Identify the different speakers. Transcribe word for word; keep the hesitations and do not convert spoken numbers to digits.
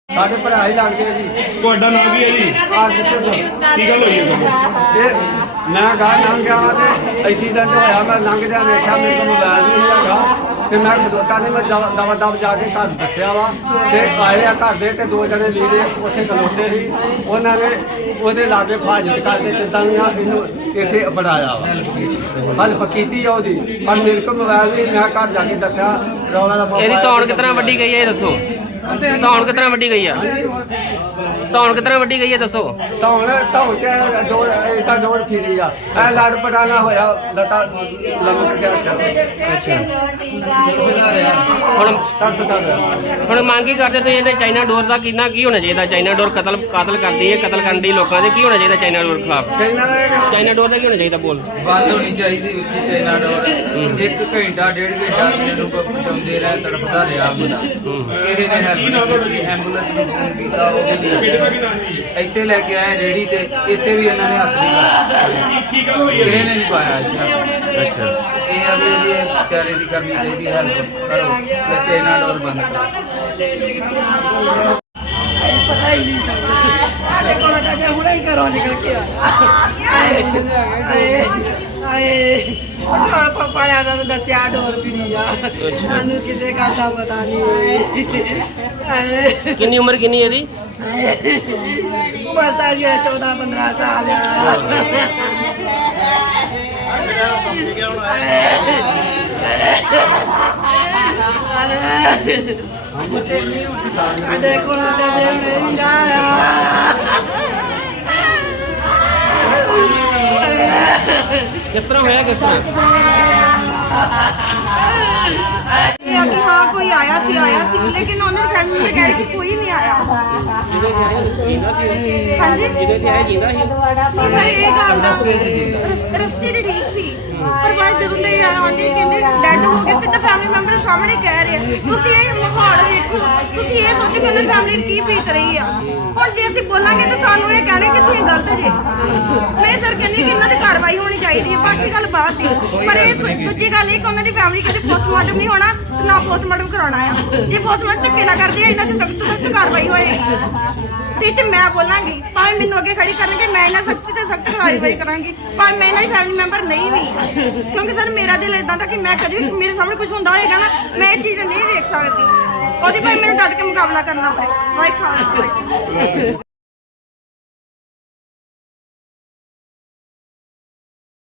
Speaker 1: ਸਾਡੇ ਭਰਾ ਹੀ ਲੱਗਦੇ ਜੀ।
Speaker 2: ਤੁਹਾਡਾ ਨਾਮ ਕੀ ਹੈ ਜੀ?
Speaker 1: ਆਰਟਿਸਟ
Speaker 2: ਕੀ ਗੱਲ ਹੋਈ ਹੈ ਤੁਹਾਨੂੰ?
Speaker 1: ਇਹ ਮੈਂ ਗਾਹ ਲੰਘ ਗਿਆ ਵਾ ਤੇ ਐਕਸੀਡੈਂਟ ਹੋਇਆ। ਮੈਂ ਲੰਘਦਿਆਂ ਵੇਖਿਆ ਮੇਰੇ ਕੋਲ ਮੋਬਾਈਲ ਨਹੀਂ ਹੈਗਾ ਤੇ ਮੈਂ ਖਦੋਤਾ ਨਹੀਂ, ਮੈਂ ਦਵਾ ਦਵ ਜਾ ਕੇ ਘਰ ਦੱਸਿਆ ਵਾ ਤੇ ਆਏ ਆ ਘਰ ਦੇ ਤੇ ਦੋ ਜਣੇ ਲੀੜੇ ਉੱਥੇ ਖਲੋਤੇ ਸੀ। ਉਹਨਾਂ ਨੇ ਉਹਦੇ ਲਾਗੇ ਫਾਜ਼ਤ ਕਰਦੇ ਜਿੱਦਾਂ ਵੀ ਆ ਇਹਨੂੰ ਇੱਥੇ ਬਣਾਇਆ ਵਾ, ਹਲਫ ਕੀਤੀ ਆ ਉਹਦੀ। ਪਰ ਮੇਰੇ ਕੋਲ ਮੋਬਾਈਲ ਨਹੀਂ, ਮੈਂ ਘਰ ਜਾ ਕੇ ਦੱਸਿਆ ਰੌਲਾ ਦਾ।
Speaker 3: ਇਹਦੀ ਧੌਣ ਕਿਤਨਾ ਵੱਡੀ ਗਈ ਹੈ ਇਹ ਦੱਸੋ। ਧੌਣ ਕਿਤਨਾ ਵੱਡੀ ਗਈ ਆ? ਧੌਣ ਕਿਤਨਾ ਵੱਡੀ ਗਈ ਹੈ ਦੱਸੋ।
Speaker 1: ਧੌਣ ਧੌਣ ਚ ਡੋਰ ਇਦਾਂ ਡੋਰ ਫਿਰੀ ਆ। ਇਹ ਲੜ ਪਟਾਣਾ ਹੋਇਆ, ਲਤਾ ਲੰਮਕ ਗਿਆ ਸੀ।
Speaker 3: ਅੱਛਾ ਹੁਣ
Speaker 1: ਤੜਫ ਕਰ ਰਿਹਾ।
Speaker 3: ਹੁਣ ਮੰਗ ਕੀ ਕਰਦੇ ਤੁਸੀਂ? ਇਹਦੇ ਚਾਈਨਾ ਡੋਰ ਦਾ ਕਿੰਨਾ ਕੀ ਹੋਣਾ ਚਾਹੀਦਾ? ਚਾਈਨਾ ਡੋਰ ਕਤਲ ਕਾਤਲ ਕਰਦੀ ਹੈ, ਕਤਲ ਕਰਨ ਦੀ ਲੋਕਾਂ ਦੇ। ਕੀ ਹੋਣਾ ਚਾਹੀਦਾ ਚਾਈਨਾ ਡੋਰ ਖਿਲਾਫ?
Speaker 1: ਚਾਈਨਾ ਦਾ ਇਹ
Speaker 3: ਚਾਈਨਾ ਡੋਰ ਦਾ ਕੀ ਹੋਣਾ ਚਾਹੀਦਾ? ਬੋਲ।
Speaker 4: ਬੰਦ ਹੋਣੀ ਚਾਹੀਦੀ ਵਿੱਚ ਚਾਈਨਾ ਡੋਰ। ਇੱਕ ਘੰਟਾ ਡੇਢ ਘੰਟਾ ਮੈਨੂੰ ਪਹੁੰਚਾਉਂਦੇ ਰਹੇ, ਤੜਪਦਾ ਰਿਹਾ ਮੁੰਡਾ। ਕਿਸੇ ਨੇ ਹੈਲਪ ਨਹੀਂ ਕੀਤੀ, ਐਂਬੂਲੈਂਸ ਨੂੰ ਫੋਨ ਕੀਤਾ, ਉਹਦੇ ਵੀ ਇੱਥੇ ਲੈ ਕੇ ਆਏ ਰੇੜੀ ਤੇ। ਇੱਥੇ ਵੀ ਇਹਨਾਂ ਨੇ ਹੱਥ ਨਹੀਂ ਪਾਇਆ,
Speaker 2: ਕੀ ਗੱਲ ਹੋਈ
Speaker 4: ਕਿਸੇ
Speaker 2: ਹੈ?
Speaker 4: ਨੇ ਨਹੀਂ ਪਾਇਆ ਇੱਥੇ।
Speaker 3: ਅੱਛਾ
Speaker 4: ਇਹ ਆ ਵੀ ਇਹਦੀ ਵਿਚਾਰੇ ਦੀ ਕਰਨੀ ਚਾਹੀਦੀ ਹੈਲਪ ਕਰੋ ਤੇ ਚਾਈਨਾ ਡੋਰ ਬੰਦ ਕਰੋ।
Speaker 5: ਪਤਾ ਹੀ ਨਹੀਂ ਸਾਡੇ ਕੋਲ ਤਾਂ ਜੇ ਹੁਣੇ ਹੀ ਘਰੋਂ ਨਿਕਲ ਕੇ ਆ ਆਏ ਆਏ ਪਾਪਾ ਦਾ ਦੱਸਿਆ ਡੋਰ ਫਿਰੀ ਆ। ਸਾਨੂੰ ਕਿਤੇ ਗੱਲ ਦਾ ਪਤਾ ਨਹੀਂ।
Speaker 3: ਕਿੰਨੀ ਉਮਰ ਕਿੰਨੀ ਇਹਦੀ?
Speaker 5: ਉਮਰ ਸਾਰੀ ਚੌਦਾਂ ਪੰਦਰਾਂ ਸਾਲ ਆ। ਦੇਖੋ ਨਾ ਤੇ ਨਹੀਂ ਆ।
Speaker 3: ਕਿਸ ਤਰ੍ਹਾਂ ਹੋਇਆ? ਕਿਸ ਤਰ੍ਹਾਂ?
Speaker 6: ਇਹ ਆ ਕਿ हाँ कोई आया सी आया सी लेकिन उन्होंने फैमिली में कह रहे कि कोई नहीं आया।
Speaker 3: ਜਿਹਦੇ ਤੇ ਆਇਆ ਜਿੰਦਾ ਸੀ?
Speaker 6: हाँ जी
Speaker 3: ਜਿਹਦੇ ਤੇ ਆਇਆ ਜਿੰਦਾ ਸੀ?
Speaker 6: सर ये गल दा रस्ते दी ठीक सी पर बाद ਜਦੋਂ ਦੇ ਆਂਦੇ ਕਹਿੰਦੇ ਡੈਡ ਹੋ ਗਏ। ਸਿੱਧਾ ਫੈਮਿਲੀ ਮੈਂਬਰ ਸਾਹਮਣੇ ਕਹਿ ਰਹੇ ਆ। ਤੁਸੀਂ ਇਹ ਮਾਹੌਲ ਵੇਖੋ, ਤੁਸੀਂ ਇਹ ਸੋਚੋ ਕਿ ਉਹਨਾਂ ਫੈਮਿਲੀ ਕੀ ਬੀਤ ਰਹੀ ਆ। ਹੁਣ ਜੇ ਅਸੀਂ ਬੋਲਾਂਗੇ ਤਾਂ ਸਾਨੂੰ ਇਹ ਕਹਿਣੇ ਕਿ ਤੁਸੀਂ ਗਲਤ ਜੇ। ਮੈਂ ਸਰ ਕਹਿੰਦੀ ਕਿ ਇਹਨਾਂ ਦੀ ਕਾਰਵਾਈ ਹੋਣੀ ਚਾਹੀਦੀ ਹੈ, ਬਾਕੀ ਗੱਲ ਬਾਅਦ ਦੀ। ਪਰ ਇਹ ਦੂਜੀ ਗੱਲ ਇਹ ਕਿ ਉਹਨਾਂ ਦੀ ਫੈਮਿਲੀ ਕਹਿੰਦੇ ਪੋਸਟਮਾਰਟਮ ਨਹੀਂ ਹੋਣਾ ਤੇ ਨਾ ਪੋਸਟਮਾਰਟਮ ਕਰਾਉਣਾ ਆ। ਜੇ ਪੋਸਟਮਾਰਟਮ ਧੱਕੇ ਨਾ ਕਰਦੇ ਆ ਇਹਨਾਂ ਤੇ ਸਖਤ ਤੋਂ ਸਖਤ ਕਾਰਵਾਈ ਹੋਏਗੀ। ਤੇ ਇੱਥੇ ਮੈਂ ਬੋਲਾਂਗੀ, ਭਾਵੇਂ ਮੈਨੂੰ ਅੱਗੇ ਖੜੀ ਕਰਨਗੇ, ਮੈਂ ਇਹਨਾਂ ਸਖਤ ਤੇ ਸਖਤ ਕਾਰਵਾਈ ਕਰਾਂਗੀ, ਭਾਵੇਂ ਮੈਂ ਇਹਨਾਂ ਦੀ ਫੈਮਿਲੀ ਮੈਂਬਰ ਨਹੀਂ ਵੀ। ਕਿਉਂਕਿ ਸਰ ਮੇਰਾ ਦਿਲ ਇਦਾਂ ਦਾ ਕਿ ਮੈਂ ਕਦੇ ਵੀ ਮੇਰੇ ਸਾਹਮਣੇ ਕੁਝ ਹੁੰਦਾ ਹੋਏਗਾ ਨਾ, ਮੈਂ ਇਹ ਚੀਜ਼ ਨਹੀਂ ਵੇਖ ਸਕਦੀ। ਉਹਦੀ ਭਾਈ ਮੈਨੂੰ ਡਟ ਕੇ ਮੁਕਾਬਲਾ ਕਰਨਾ ਪਏ। ਵਾਹਿਗੁਰੂ ਖਾਲਸਾ।